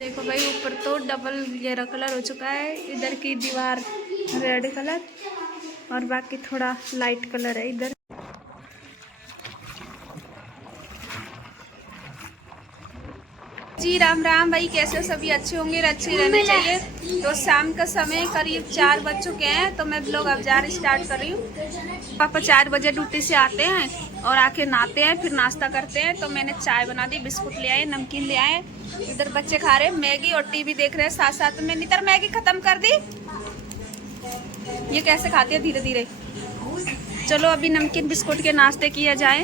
देखो भाई, ऊपर तो डबल येलो कलर हो चुका है, इधर की दीवार रेड कलर और बाकी थोड़ा लाइट कलर है इधर। जी राम राम भाई, कैसे हो सभी? अच्छे होंगे, अच्छे रहने चाहिए। तो शाम का समय करीब 4 बज चुके हैं, तो मैं ब्लॉग अब जा स्टार्ट कर रही हूँ। पापा 4 बजे ड्यूटी से आते हैं और आके नहाते हैं, फिर नाश्ता करते हैं। तो मैंने चाय बना दी, बिस्कुट ले आए, नमकीन ले आए। इधर बच्चे खा रहे हैं मैगी और टीवी देख रहे हैं साथ साथ में। नितर मैगी खत्म कर दी, ये कैसे खाती है धीरे धीरे। चलो अभी नमकीन बिस्कुट के नाश्ते किया जाए।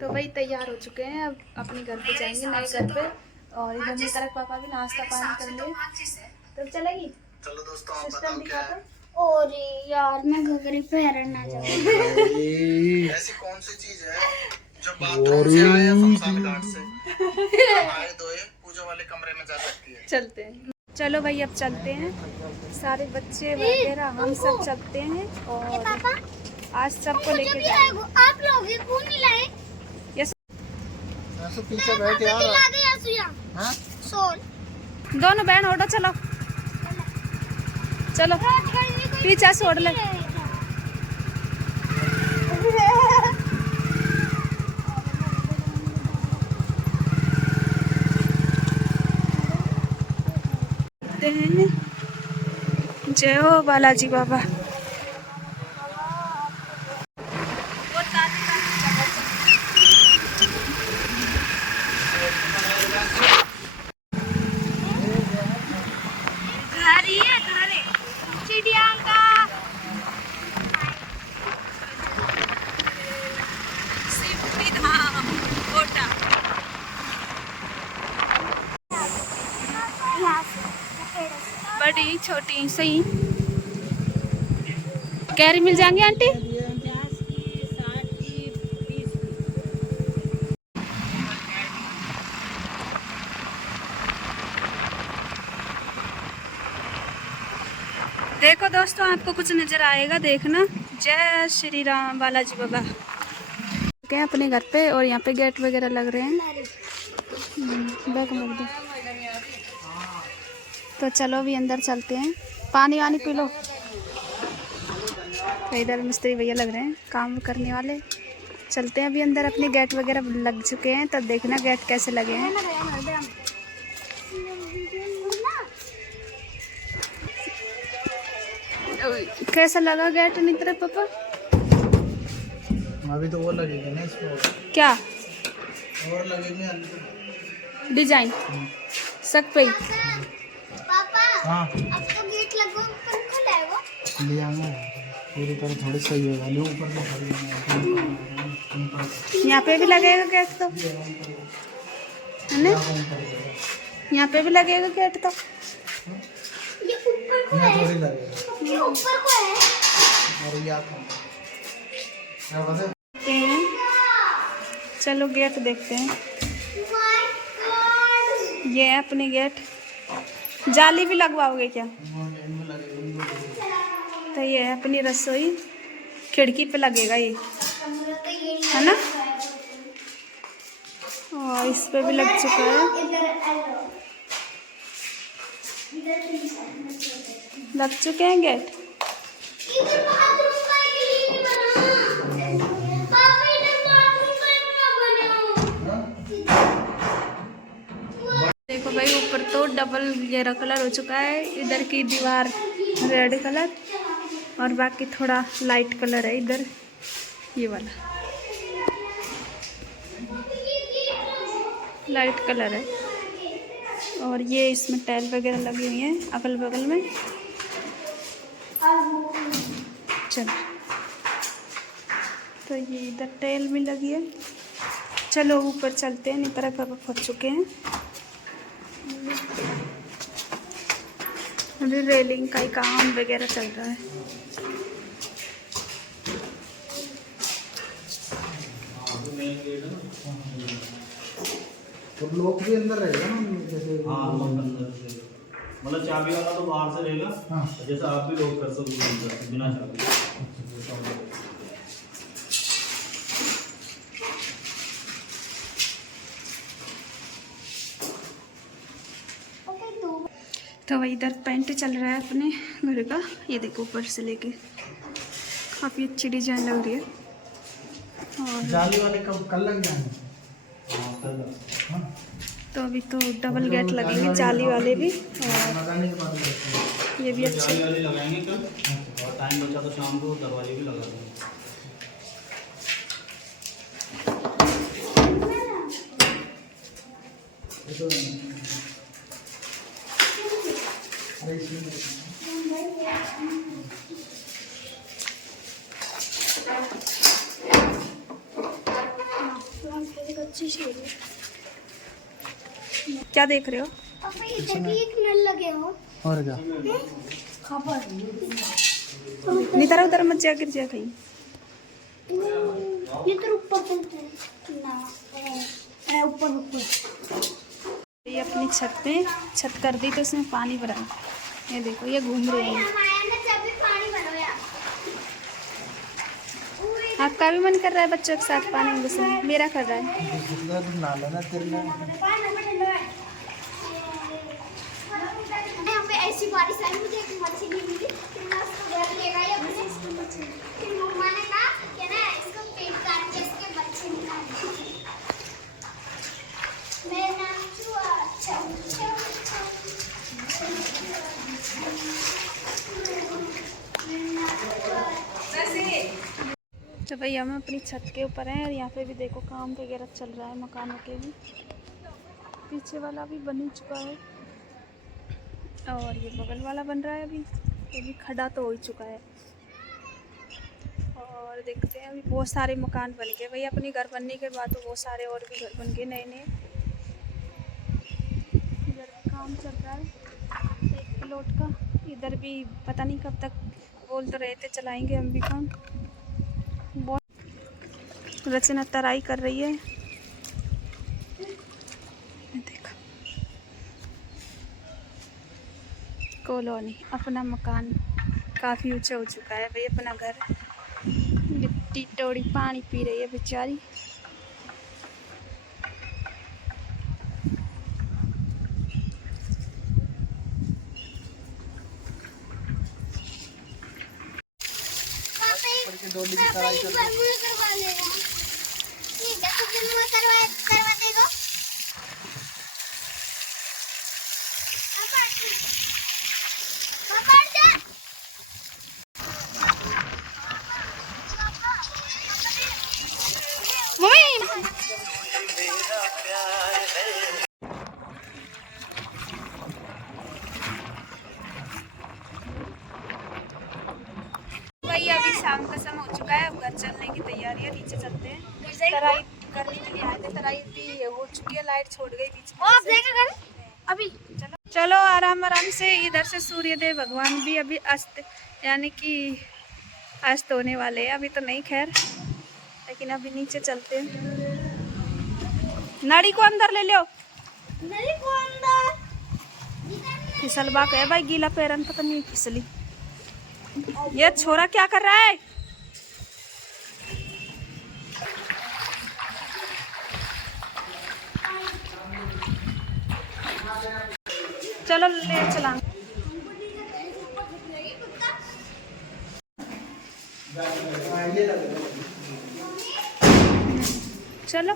तो भाई तैयार हो चुके हैं, अब अपने घर पे जाएंगे, नए घर पे। और इधर में तरक पापा भी नाश्ता पानी कर लिए। तब चलेगी। चलो दोस्तों, आप सिस्टम दिखा दो। और यार मैं घघरी पहन ना जाऊं। ऐसी कौन सी चीज है जो बाथरूम से आए या शमशान घाट से नहाए धोए पूजा वाले कमरे में जा सकती है? चलते हैं, चलो भाई अब चलते हैं। सारे बच्चे वगैरह हम सब चलते हैं और आज सबको लेके जाएंगे। आप लोग ये कौन नहीं लाए? यस, पीछे बैठ यार। हाँ? दोनों बहन उठो, चलो चलो पीछे से ओढ़ ले। जय हो बालाजी बाबा। घर ही है, घर है चिड़िया का। सिद्धि धाम कोटा। बड़ी छोटी सही कैरी मिल जाएंगे आंटी। देखो दोस्तों, आपको कुछ नजर आएगा, देखना। जय श्री राम बालाजी बाबा के अपने घर पे। और यहाँ पे गेट वगैरह लग रहे हैं। बैग लग दो। तो चलो अभी अंदर चलते हैं, पानी वानी पी लो। तो इधर मिस्त्री भैया लग रहे हैं काम करने वाले। चलते हैं अभी अंदर, अपने गेट वगैरह लग चुके हैं, तब देखना गेट कैसे लगे हैं। कैसा लगा गेट निकले पापा? अभी तो वो लगेगा ना इसमें। क्या और लगेंगे डिजाइन सक पे? पापा हाँ अब तो गेट लगो, पंखा लाएगा। ले आऊंगा पूरी तरह, थोड़ी सही होगा। ले ऊपर यहाँ पे भी लगेगा गेट तो है ना? यहाँ पे भी लगेगा गेट तो। ये ऊपर को है, थोड़ी लगेगा ये ऊपर को है। और या क्या बता। चलो गेट देखते हैं। My God! ये है अपने गेट। जाली भी लगवाओगे क्या? तो ये है अपनी रसोई, खिड़की पे लगेगा ये, है ना? और इस पे भी लग चुका है, लग चुके हैं गेट। देखो भाई, ऊपर तो डबल येलो कलर हो चुका है, इधर की दीवार रेड कलर और बाकी थोड़ा लाइट कलर है इधर, ये वाला लाइट कलर है। और ये इसमें टाइल वगैरह लगी हुई हैं अगल बगल में। चलो, तो ये इधर टाइल भी लगी है। चलो ऊपर चलते हैं, नहीं तरफ पहुँच चुके हैं। अभी रेलिंग का ही काम वगैरह चल रहा है। तो लोग भी अंदर रहेगा ना, जैसे हाँ मतलब चाबी वाला तो बाहर से रहेगा। हाँ। जैसे आप भी लॉक कर सकते बिना चाबी। तो वही इधर पेंट चल रहा है अपने घर का। ये देखो ऊपर से लेके काफ़ी अच्छी डिजाइन लग रही है। और जाली वाले कब कल लग जाएंगे? तो अभी तो डबल गेट लगेंगे जाली वाले भी, और लगाने के बाद लगते हैं। ये भी अच्छे। जाली वाली लगाएंगे कल, और टाइम बचा तो शाम को दरवाजे भी लगा देंगे। क्या देख रहे हो? पापा इधर भी एक नल लगे हो। और क्या? खबर नहीं तरह उधर मत जा, गिर जा कहीं। ये तो ऊपर चलते हैं ना, ऊपर ऊपर। ये अपनी छत पे छत कर दी तो इसमें पानी भरा। ये देखो ये घूम रहे हैं। हमारे ने जब भी पानी भरोया। आपका भी मन कर रहा है बच्चों के साथ पानी में घुसने? मेरा कर रहा है। ना लेना तेरे में। यहाँ पे ऐसी बारिश आई, मुझे एक मछली मिली, फिर मैं उसको घर ले गई। अब मुझे इसको मछली, फिर मम्मा ने कहा कि ना इसको पेट काट के इसके बच्चे निकाल दे। मेरा नाम चुआ चम तो भाई हम अपनी छत के ऊपर हैं, और यहाँ पे भी देखो काम वगैरह चल रहा है मकानों के भी। पीछे वाला भी बन ही चुका है, और ये बगल वाला बन रहा है अभी। ये भी खड़ा तो हो ही चुका है। और देखते हैं अभी बहुत सारे मकान बन गए भाई। अपने घर बनने के बाद तो बहुत सारे और भी घर बन गए नए नए। इधर भी काम चल रहा है एक प्लॉट का। इधर भी पता नहीं कब तक, बोल तो रहे थे चलाएंगे हम भी काम। बहुत रचना तराई कर रही है। देखो कॉलोनी, अपना मकान काफ़ी ऊंचा हो चुका है भाई। अपना घर मिट्टी टोड़ी पानी पी रही है बेचारी। डोली की तराई कर करवा लेगा। ठीक है, तो फिर मैं करवा देगा। पापा जा। भाई अभी शाम का समय हो चुका है, अब घर चलने की तैयारी है। नीचे चलते हैं, तराई करने के लिए आए थे। तराई भी हो चुकी है, लाइट छोड़ गई बीच में। आप देखा कर अभी। चलो आराम आराम से। इधर से सूर्यदेव भगवान भी अभी अस्त, यानी कि अस्त होने वाले हैं। अभी तो नहीं खैर, लेकिन अभी नीचे चलते हैं। नाड़ी को अंदर ले लो। नली को अंदर फिसलबा है भाई, गीला पैरन पता नहीं फिसली। ये छोरा क्या कर रहा है? चलो ले चला। चलो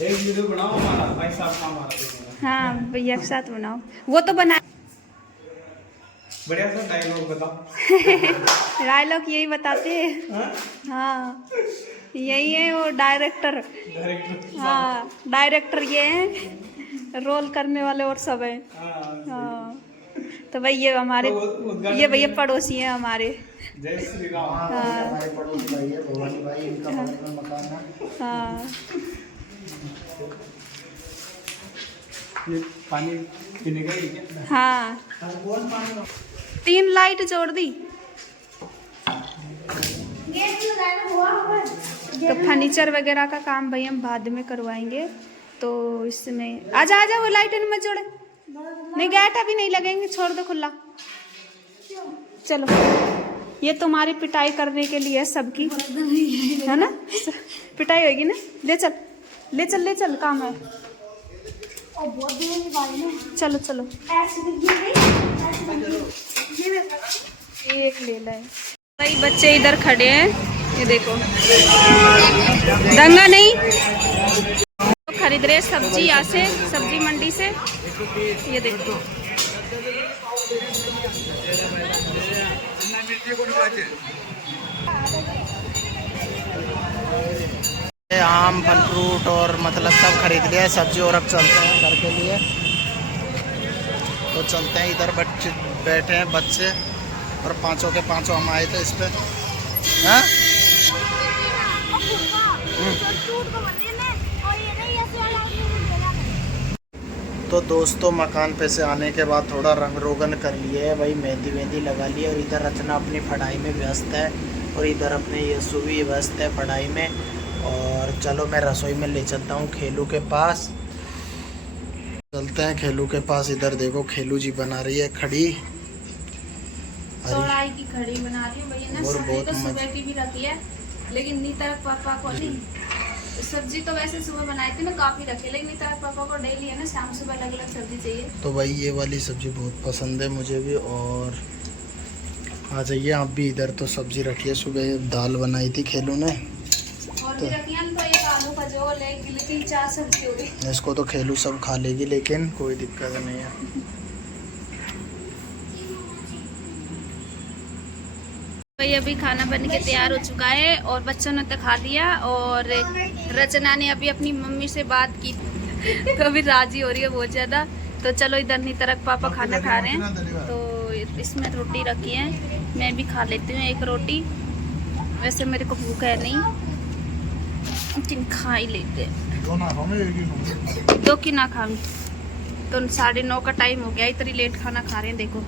एक वीडियो बनाओ हमारा भाई साहब का, हमारा हाँ भैया के साथ बनाओ। वो तो बना बढ़िया सा डायलॉग बताओ। डायलॉग यही बताते हैं। हाँ यही है वो डायरेक्टर। हाँ डायरेक्टर ये है, रोल करने वाले और सब है। हाँ तो भाई ये हमारे, ये भैया पड़ोसी हैं हमारे। जय श्री राम। हाँ हमारे पड़ोसी भाई है भवानी भाई, इनका बगल में मकान है। हाँ ये पानी पीने का ही क्या? हाँ कौन पानी 3 लाइट जोड़ दी। गेट लगाना हुआ होगा। तो फर्नीचर वगैरह का काम भाई हम बाद में करवाएंगे। तो इसमें आजा आजा, वो लाइट इनमें जोड़े। नहीं गेट अभी नहीं लगेंगे, छोड़ दो खुला। चलो ये तुम्हारी पिटाई करने के लिए सबकी है ना, पिटाई होगी ना। ले चल ले चल ले चल, काम है। और बहुत दूर की बारी में चलो चलो ऐसे भी गिर गई, ऐसे बन गई। ये देखो एक ले ले भाई। बच्चे इधर खड़े हैं, ये देखो दंगा नहीं। तो खरीद रहे सब्जी यहाँ से, सब्जी मंडी से। ये देखो आम फल फ्रूट और मतलब सब खरीद लिया सब्जी, और अब चलते हैं घर के लिए। तो चलते हैं, इधर बच्चे बैठे हैं बच्चे, और पांचों के पांचों हम आए थे इस पे। हाँ? तो दोस्तों मकान पे से आने के बाद थोड़ा रंग रोगन कर लिए है भाई, मेहंदी वेंदी लगा ली है। और इधर रचना अपनी पढ़ाई में व्यस्त है, और इधर अपने यशु भी व्यस्त है पढ़ाई में। और चलो मैं रसोई में ले चलता हूँ खेलू के पास। चलते हैं खेलू के पास। इधर देखो खेलू जी बना रही है खड़ी, चौड़ाई की खड़ी बना रही हूँ भैया ना। और सब्जी बहुत तो सुबह की भी रखी है, लेकिन नीतरक पापा को नहीं। सब्जी तो वैसे सुबह बनाई थी ना, काफी रखी, लेकिन नीतरक पापा को डेली है ना शाम सुबह अलग अलग सब्जी चाहिए। तो भाई ये वाली सब्जी बहुत पसंद है मुझे भी। और आ जाइए आप भी इधर। तो सब्जी रखी है, सुबह दाल बनाई थी खेलू ने, और भी रखी है तो एक आलू का झोल, एक गिल्ली की 4 सब्जी हो गई। इसको तो खेलू सब खा लेगी, लेकिन कोई दिक्कत नहीं है। भाई अभी खाना बन के तैयार हो चुका है, और बच्चों ने तो खा लिया। और रचना ने अभी अपनी मम्मी से बात की, तो अभी राजी हो रही है बहुत ज़्यादा। तो चलो इधर नीतरक पापा खाना खा रहे हैं, तो इसमें रोटी रखी है, मैं भी खा लेती हूँ एक रोटी। वैसे मेरे को भूख है नहीं, लेकिन खा ही लेते हैं। दो की ना खाऊंगी तो 9:30 का टाइम हो गया, इतनी लेट खाना खा रहे हैं देखो।